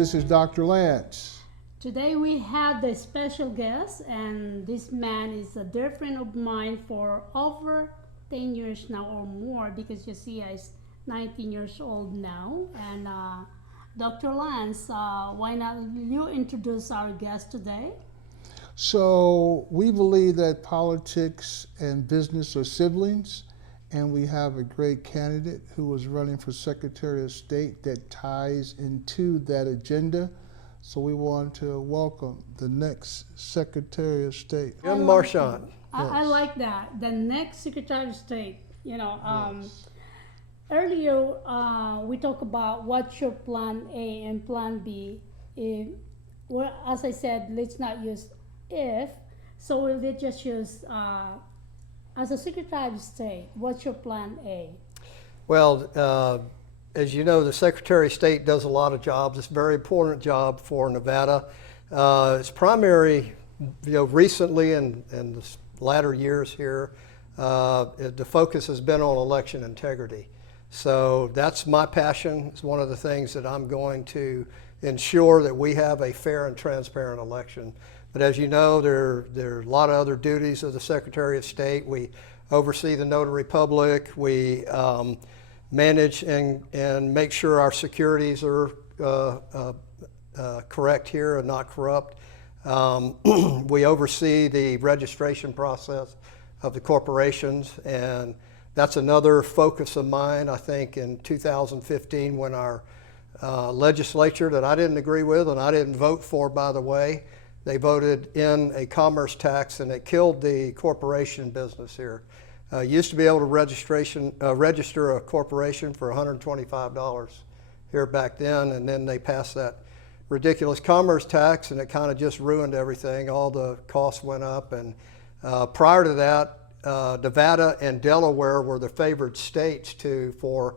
this is Dr. Lance. Today we have the special guest, and this man is a dear friend of mine for over 10 years now or more, because you see he's 19 years old now. And Dr. Lance, why not you introduce our guest today? So we believe that politics and business are siblings, and we have a great candidate who was running for Secretary of State that ties into that agenda. So we want to welcome the next Secretary of State. I'm Marchant. I like that. The next Secretary of State. Yes. Earlier we talked about what's your plan A and plan B. Well, as I said, let's not use if. So we'll just use as a Secretary of State, what's your plan A? Well, as you know, the Secretary of State does a lot of jobs. It's a very important job for Nevada. Its primary, recently and the latter years here, the focus has been on election integrity. So that's my passion. It's one of the things that I'm going to ensure that we have a fair and transparent election. But as you know, there are a lot of other duties of the Secretary of State. We oversee the notary public. We manage and make sure our securities are correct here and not corrupt. We oversee the registration process of the corporations, and that's another focus of mine. I think in 2015, when our legislature that I didn't agree with and I didn't vote for, by the way, they voted in a commerce tax, and it killed the corporation business here. Used to be able to register a corporation for $125 here back then, and then they passed that ridiculous commerce tax, and it kind of just ruined everything. All the costs went up, and prior to that, Nevada and Delaware were the favored states for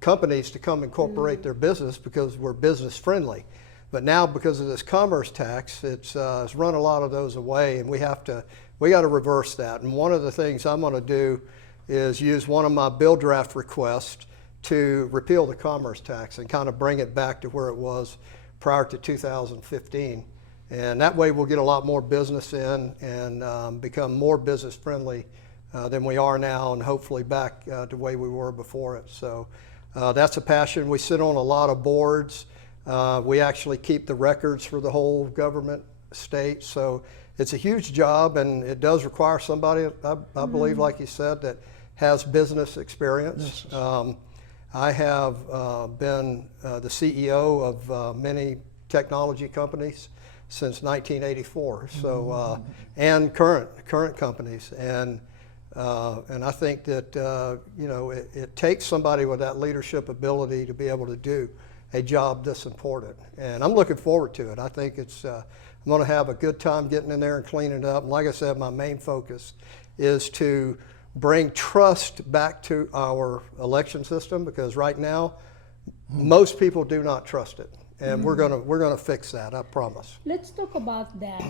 companies to come incorporate their business because we're business friendly. But now, because of this commerce tax, it's run a lot of those away, and we got to reverse that. And one of the things I'm going to do is use one of my bill draft requests to repeal the commerce tax and kind of bring it back to where it was prior to 2015. And that way we'll get a lot more business in and become more business friendly than we are now, and hopefully back to the way we were before it. So that's a passion. We sit on a lot of boards. We actually keep the records for the whole government state. So it's a huge job, and it does require somebody, I believe, like you said, that has business experience. Yes. I have been the CEO of many technology companies since 1984. So and current companies, and I think that it takes somebody with that leadership ability to be able to do a job this important, and I'm looking forward to it. I think I'm going to have a good time getting in there and cleaning it up. And like I said, my main focus is to bring trust back to our election system, because right now most people do not trust it, and we're gonna fix that. I promise. Let's talk about that.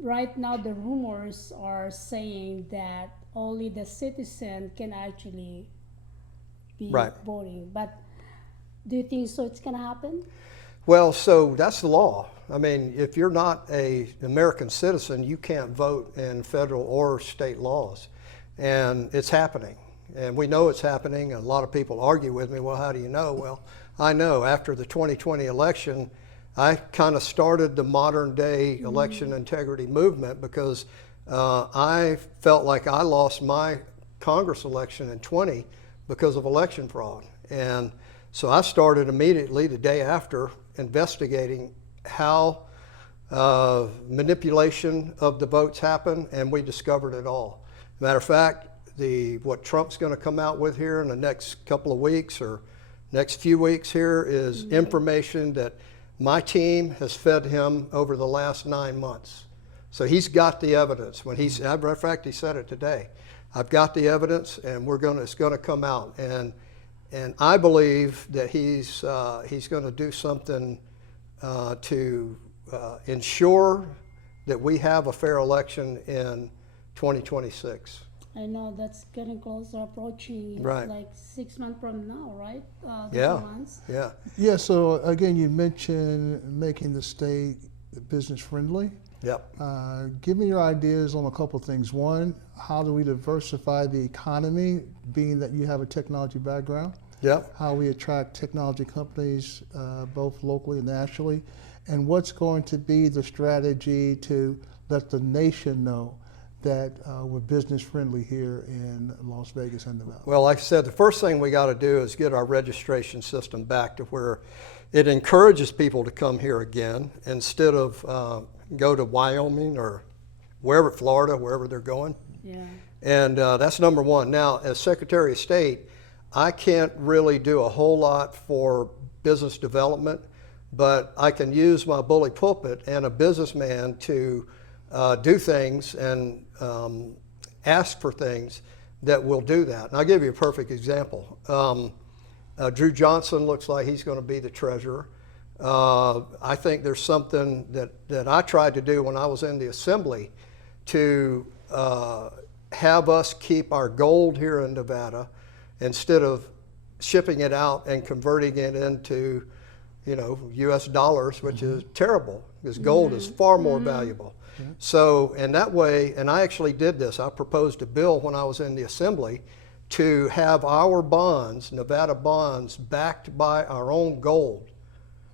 Right now, the rumors are saying that only the citizen can actually be voting, but do you think so it's going to happen? Well, so that's the law. I mean, if you're not an American citizen, you can't vote in federal or state laws. And it's happening. And we know it's happening. A lot of people argue with me, well, how do you know? Well, I know. After the 2020 election, I kind of started the modern day election integrity movement, because I felt like I lost my Congress election in 20 because of election fraud. And so I started immediately the day after investigating how manipulation of the votes happened, and we discovered it all. Matter of fact, what Trump's going to come out with here in the next couple of weeks or next few weeks here is information that my team has fed him over the last 9 months. So he's got the evidence. As a matter of fact, he said it today. I've got the evidence, and it's going to come out. And I believe that he's going to do something to ensure that we have a fair election in 2026. I know that's getting closer, approaching. It's Right. like 6 months from now, right? Yeah. 2 months. Yeah. Yeah, so again, you mentioned making the state business friendly. Yep. Give me your ideas on a couple things. One, how do we diversify the economy, being that you have a technology background? Yep. How we attract technology companies both locally and nationally, and what's going to be the strategy to let the nation know that we're business friendly here in Las Vegas and Nevada? Well, like I said, the first thing we got to do is get our registration system back to where it encourages people to come here again instead of go to Wyoming or wherever, Florida, wherever they're going. Yeah. And that's number one. Now, as Secretary of State, I can't really do a whole lot for business development, but I can use my bully pulpit and a businessman to do things and ask for things that will do that. And I'll give you a perfect example. Drew Johnson looks like he's going to be the treasurer. I think there's something that I tried to do when I was in the Assembly to have us keep our gold here in Nevada instead of shipping it out and converting it into, U.S. dollars, which is terrible because gold is far more valuable. So, and that way, and I actually did this, I proposed a bill when I was in the Assembly to have our bonds, Nevada bonds, backed by our own gold.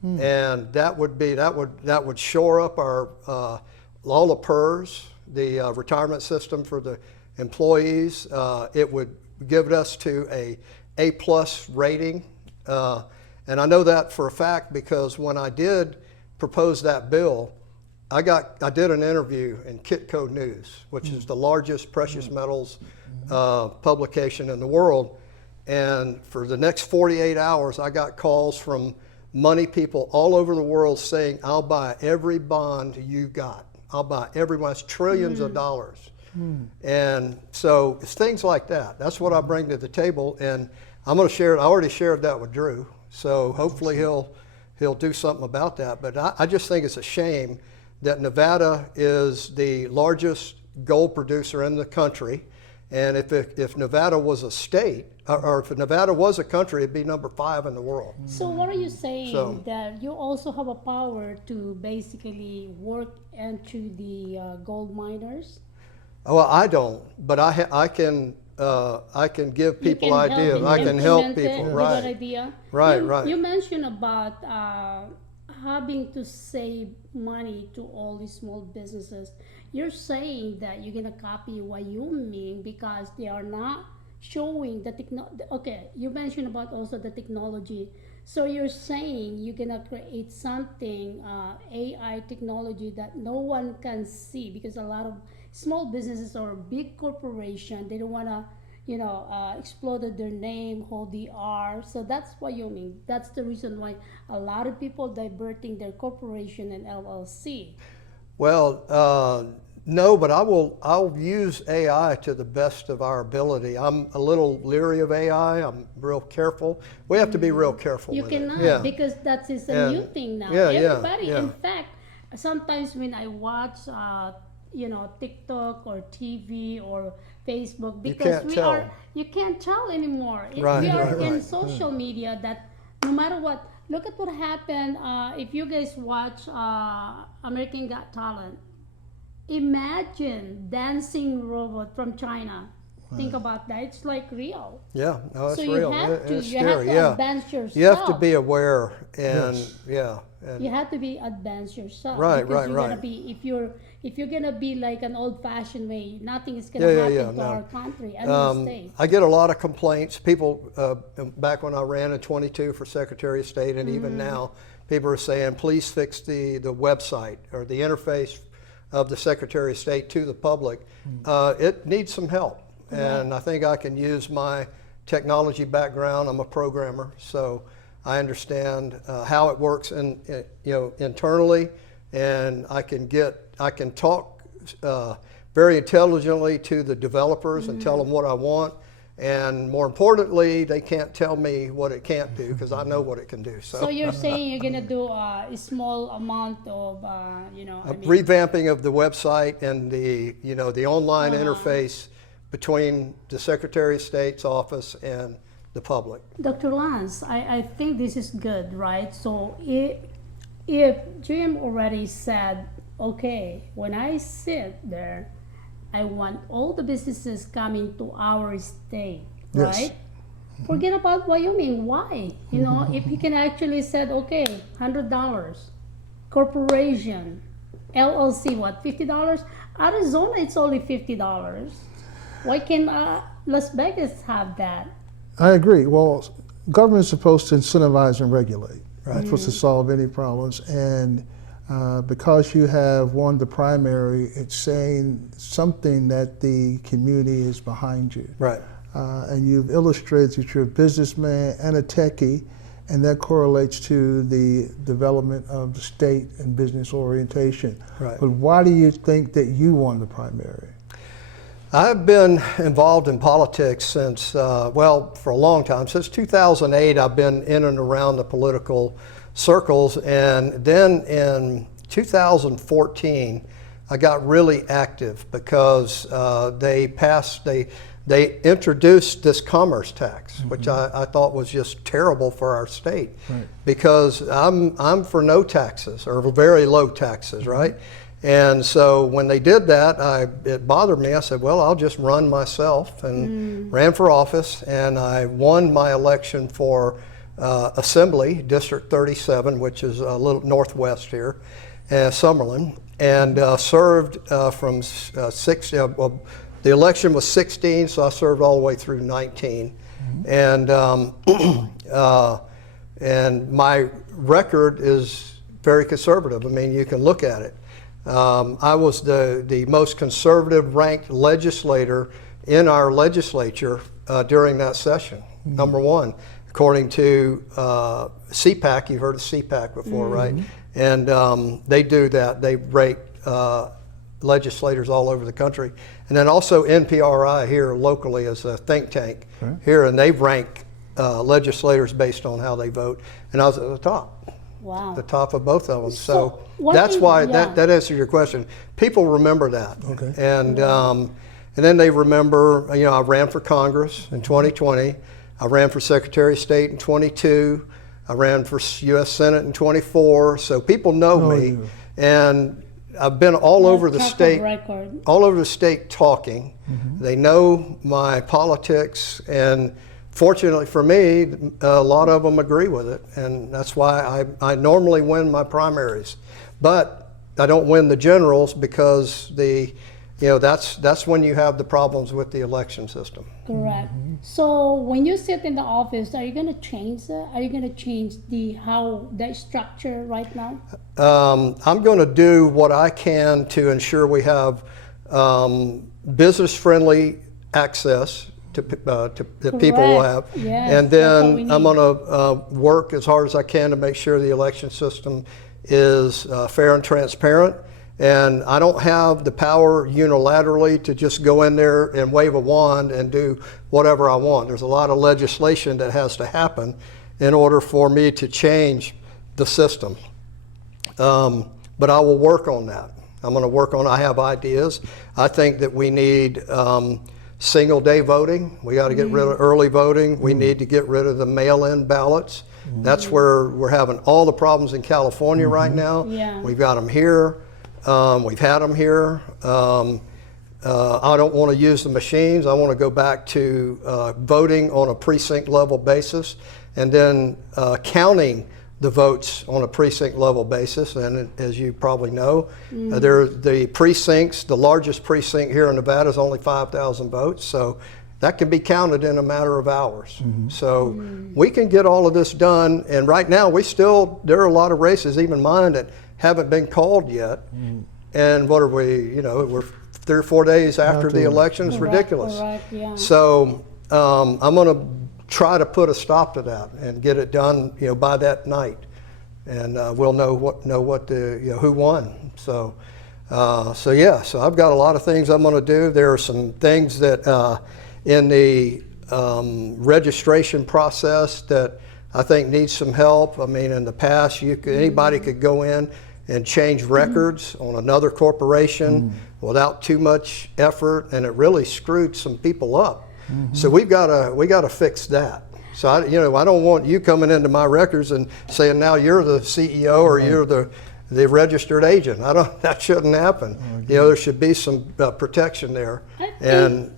And that would shore up our all the PERS, the retirement system for the employees. It would give us to A+ rating, and I know that for a fact because when I did propose that bill, I did an interview in Kitco News, which is the largest precious metals publication in the world, and for the next 48 hours, I got calls from money people all over the world saying, "I'll buy every bond you got. I'll buy every one. It's trillions of dollars." And so it's things like that. That's what I bring to the table, and I'm going to share it. I already shared that with Drew, so hopefully he'll do something about that. But I just think it's a shame that Nevada is the largest gold producer in the country, and if Nevada was a state, or if Nevada was a country, it'd be number 5 in the world. So what are you saying? So- That you also have a power to basically work into the gold miners? Well, I don't, but I can give You people can help ideas. them I can help implement it people, with that right? idea. Right, you, right. You mentioned about having to save money to all these small businesses. You're saying that you're gonna copy Wyoming because they are not showing the Okay, you mentioned about also the technology. So you're saying you're gonna create something AI technology that no one can see because a lot of small businesses or big corporation, they don't wanna explode their name, who they are. So that's Wyoming. That's the reason why a lot of people diverting their corporation and LLC. Well, no, but I'll use AI to the best of our ability. I'm a little leery of AI. I'm real careful. We have to be real careful You with cannot it. Yeah. because that is a And- new thing now. yeah, yeah, Everybody, yeah. in fact, sometimes when I watch, TikTok or TV or Facebook, because can't tell. you can't tell anymore. Right, We are right, in right. social media that no matter what, look at what happened. If you guys watch American Got Talent, imagine dancing robot from China. Think about that. It's like real. Yeah, no, it's So you real. have to It's you have scary. to Yeah. advance yourself. You have to be aware, and Yes. yeah, and You have to be advanced yourself. Right, because right, you're gonna right. be if you're gonna be like an old-fashioned way, nothing is gonna Yeah, yeah, happen yeah, to no. our country and the state. I get a lot of complaints. People, back when I ran in 22 for Secretary of State, and even now, people are saying, please fix the website or the interface of the Secretary of State to the public. It needs some help, and I think I can use my technology background. I'm a programmer, so I understand how it works internally, and I can talk very intelligently to the developers and tell them what I want. And more importantly, they can't tell me what it can't do because I know what it can do. So you're saying you're gonna do a small amount of, Revamping of the website and the online interface between the Secretary of State's office and the public. Dr. Lance, I think this is good, right? So if Jim already said, okay, when I sit there, I want all the businesses coming to our state, Yes. right? Forget about Wyoming. Why? You know, if he can actually said, okay, $100, corporation, LLC, what, $50? Arizona, it's only $50. Why can't Las Vegas have that? I agree. Well, government's supposed to incentivize and regulate. Right. It's supposed to solve any problems. And because you have won the primary, it's saying something that the community is behind you. Right. And you've illustrated that you're a businessman and a techie, and that correlates to the development of the state and business orientation. Right. But why do you think that you won the primary? I've been involved in politics since, well, for a long time. Since 2008, I've been in and around the political circles. And then in 2014, I got really active because they introduced this commerce tax, which I thought was just terrible for our state. Right. Because I'm for no taxes or very low taxes, right? And so when they did that, it bothered me. I said, well, I'll just run myself, and ran for office, and I won my election for Assembly, District 37, which is a little northwest here, Summerlin, and served from well, the election was 16, so I served all the way through 19. And and my record is very conservative. I mean, you can look at it. I was the most conservative ranked legislator in our legislature during that session, number one, according to CPAC. You've heard of CPAC before, right? And they do that. They rate legislators all over the country. And then also NPRI here locally is a think tank here, and they rank legislators based on how they vote. And I was at the top. Wow. The top of both of them. So what that's is- why yeah. that answers your question. People remember that. Okay. And then they remember, you know, I ran for Congress in 2020. I ran for Secretary of State in 22. I ran for U.S. Senate in 24. So people know me. you. And I've been all over the Track of state, record. all over the state talking. They know my politics, and fortunately for me, a lot of them agree with it, and that's why I normally win my primaries. But I don't win the generals because that's when you have the problems with the election system. Correct. So when you sit in the office, are you going to change that? Are you going to change how that structure right now? I'm going to do what I can to ensure we have business-friendly access that people will have. Yes, And that's what we then I'm need. going to work as hard as I can to make sure the election system is fair and transparent. And I don't have the power unilaterally to just go in there and wave a wand and do whatever I want. There's a lot of legislation that has to happen in order for me to change the system. But I will work on that. I'm going to work on, I have ideas. I think that we need single day voting. We got to get rid of early voting. We need to get rid of the mail-in ballots. That's where we're having all the problems in California right now. Yeah. We've got them here. We've had them here. I don't want to use the machines. I want to go back to voting on a precinct level basis, and then counting the votes on a precinct level basis. And as you probably know, the precincts, the largest precinct here in Nevada is only 5,000 votes. So that can be counted in a matter of hours. So we can get all of this done. And right now there are a lot of races, even mine, that haven't been called yet. And what are we, we're 3 or 4 days after the election. It's ridiculous. Correct, yeah. So I'm going to try to put a stop to that and get it done, by that night, and we'll know who won. So I've got a lot of things I'm going to do. There are some things that in the registration process that I think needs some help. I mean, in the past, anybody could go in and change records on another corporation without too much effort, and it really screwed some people up. So we got to fix that. So I don't want you coming into my records and saying now you're the CEO or you're the registered agent. That shouldn't happen. There should be some protection there, and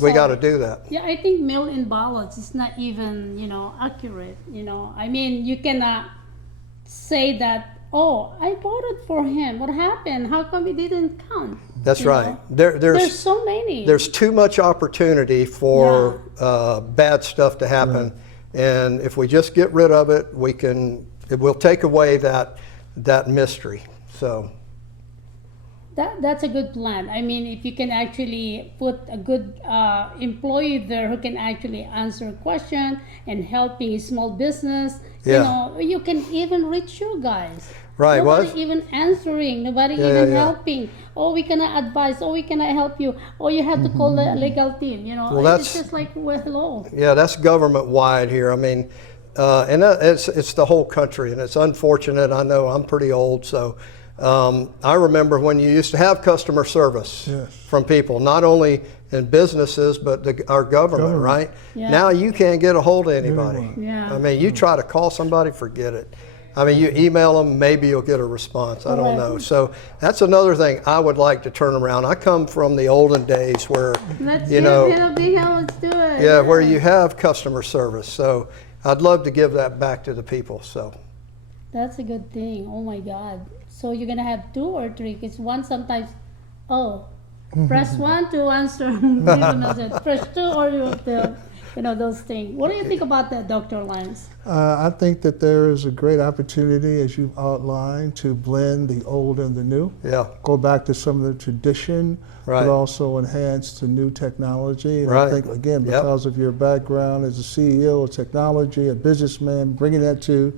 we got to do that. Yeah, I think mail-in ballots is not even accurate. I mean, you cannot say that, oh, I voted for him. What happened? How come it didn't count? That's right. There's so many. There's too much opportunity for bad stuff to happen, and if we just get rid of it, it will take away that mystery. So that's a good plan. I mean, if you can actually put a good employee there who can actually answer a question and helping a small business, you can even reach you guys. Right. Nobody even answering. Nobody even helping. Oh, we cannot advise. Oh, we cannot help you. Oh, you have to call the legal team. It's just like, well, hello. Yeah, that's government wide here. I mean, and it's the whole country, and it's unfortunate. I know I'm pretty old, so I remember when you used to have customer service from people, not only in businesses but our government, right? Yeah. Now you can't get a hold of anybody. Yeah. I mean, you try to call somebody, forget it. I mean, you email them, maybe you'll get a response. I don't know. So that's another thing I would like to turn around. I come from the olden days where, Let's do it. Yeah, where you have customer service. So I'd love to give that back to the people. So that's a good thing. Oh my God. So you're gonna have 2 or 3? Because one sometimes, press 1 to answer. Press 2 or you have to, those things. What do you think about that, Dr. Lance? I think that there is a great opportunity, as you've outlined, to blend the old and the new. Yeah. Go back to some of the tradition, Right. but also enhance to new technology. And Right. I think, again, because of your background as a CEO of technology, a businessman, bringing that to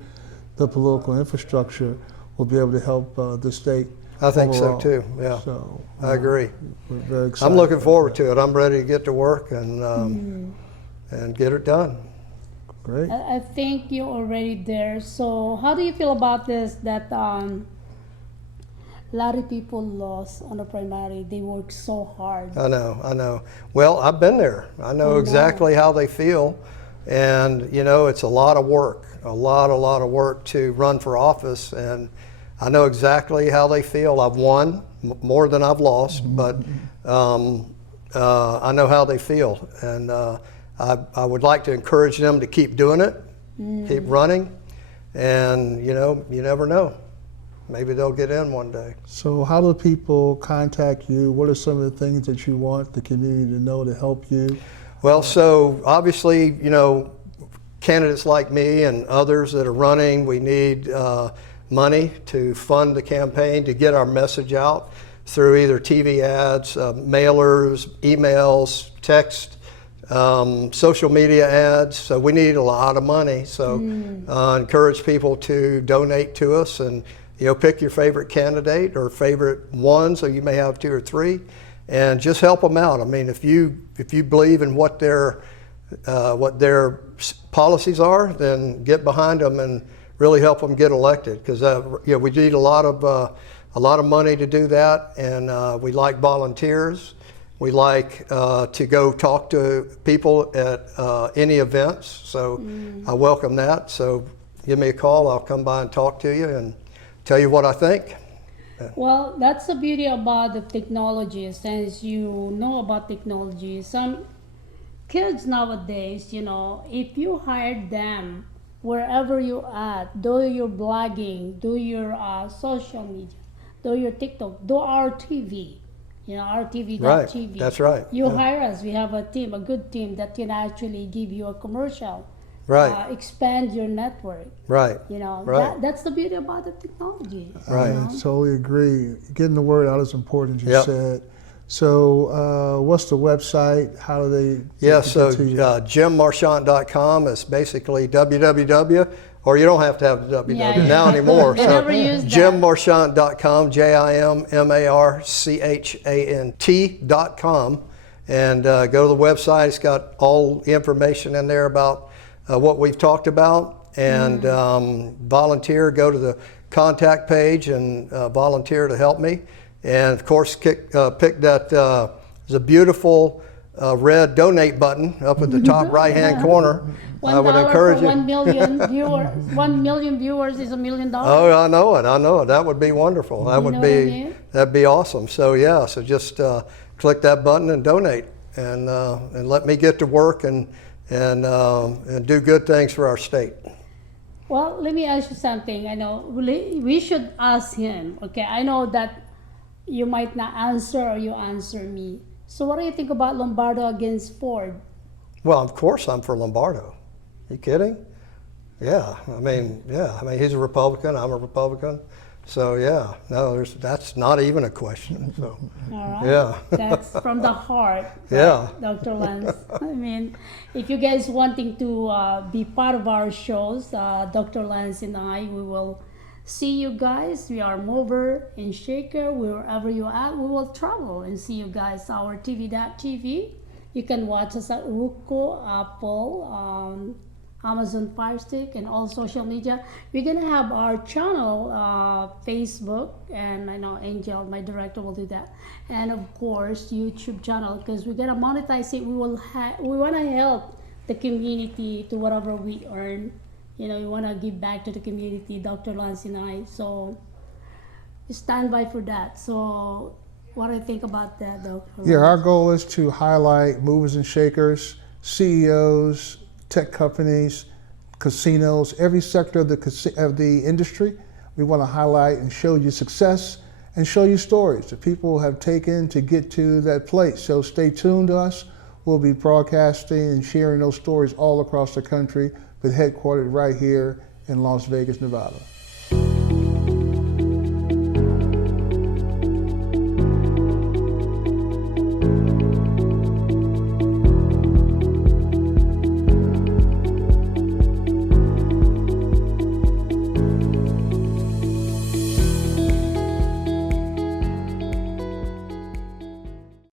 the political infrastructure will be able to help the state. I think overall. so too. Yeah. So I agree. we're very excited. I'm looking about forward that. to it. I'm ready to get to work and get it done. Great. I think you're already there. So how do you feel about this, that a lot of people lost on the primary? They work so hard. I know. Well, I've been there. I know exactly how they feel. And, it's a lot of work, a lot of work to run for office. And I know exactly how they feel. I've won more than I've lost, but I know how they feel. And I would like to encourage them to keep doing it, keep running. And, you never know. Maybe they'll get in one day. So how do people contact you? What are some of the things that you want the community to know to help you? Well, so obviously, candidates like me and others that are running, we need money to fund the campaign, to get our message out through either TV ads, mailers, emails, text, social media ads. So we need a lot of money. So encourage people to donate to us, and pick your favorite candidate or favorite one. So you may have 2 or 3, and just help them out. I mean, if you believe in what their policies are, then get behind them and really help them get elected. Because we need a lot of money to do that, and we like volunteers. We like to go talk to people at any events. So I welcome that. So give me a call. I'll come by and talk to you and tell you what I think. Well, that's the beauty about the technology. Since you know about technology, some kids nowadays, if you hire them wherever you're at, do your blogging, do your social media, do your TikTok, do our TV, RTV.TV. Right, that's right. You hire us. We have a team, a good team that can actually give you a commercial. Right. Expand your network. Right. Right. That's the beauty about the technology. Right. I totally agree. Getting the word out is important, as you said. So what's the website? How do they so to you? JimMarchant.com is basically www, or you don't have to have the www now anymore. I never used that. JimMarchant.com, JimMarchant.com, and go to the website. It's got all the information in there about what we've talked about, and volunteer. Go to the contact page and volunteer to help me. and of course picked that there's a beautiful red donate button up at the top right-hand corner. I would encourage for you. 1 million viewers. 1 million viewers is $1 million. Oh, I know it. I know it. That would be wonderful. That would know be what I mean? that'd be awesome. So yeah, so just click that button and donate, and let me get to work and do good things for our state. Well, let me ask you something. I know we should ask him. Okay, I know that you might not answer or you answer me. So what do you think about Lombardo against Ford? Well, of course I'm for Lombardo. You kidding? Yeah, I mean, he's a Republican. I'm a Republican. So yeah, no, that's not even a question. So All right. yeah, That's from the heart. Yeah. Dr. Lance. I mean, if you guys wanting to be part of our shows, Dr. Lance and I, we will see you guys. We are mover and shaker. Wherever you're at, we will travel and see you guys. Our TV.tv. You can watch us at Roku, Apple, Amazon Fire Stick, and all social media. We're gonna have our channel, Facebook, and I know Angel, my director, will do that, and of course YouTube channel, because we're gonna monetize it. We wanna help the community to whatever we earn. You know, we wanna give back to the community, Dr. Lance and I. So stand by for that. So what do you think about that, Dr. Yeah, our Lance? goal is to highlight movers and shakers, CEOs, tech companies, casinos, every sector of the industry. We want to highlight and show you success and show you stories that people have taken to get to that place. So stay tuned to us. We'll be broadcasting and sharing those stories all across the country, but headquartered right here in Las Vegas, Nevada.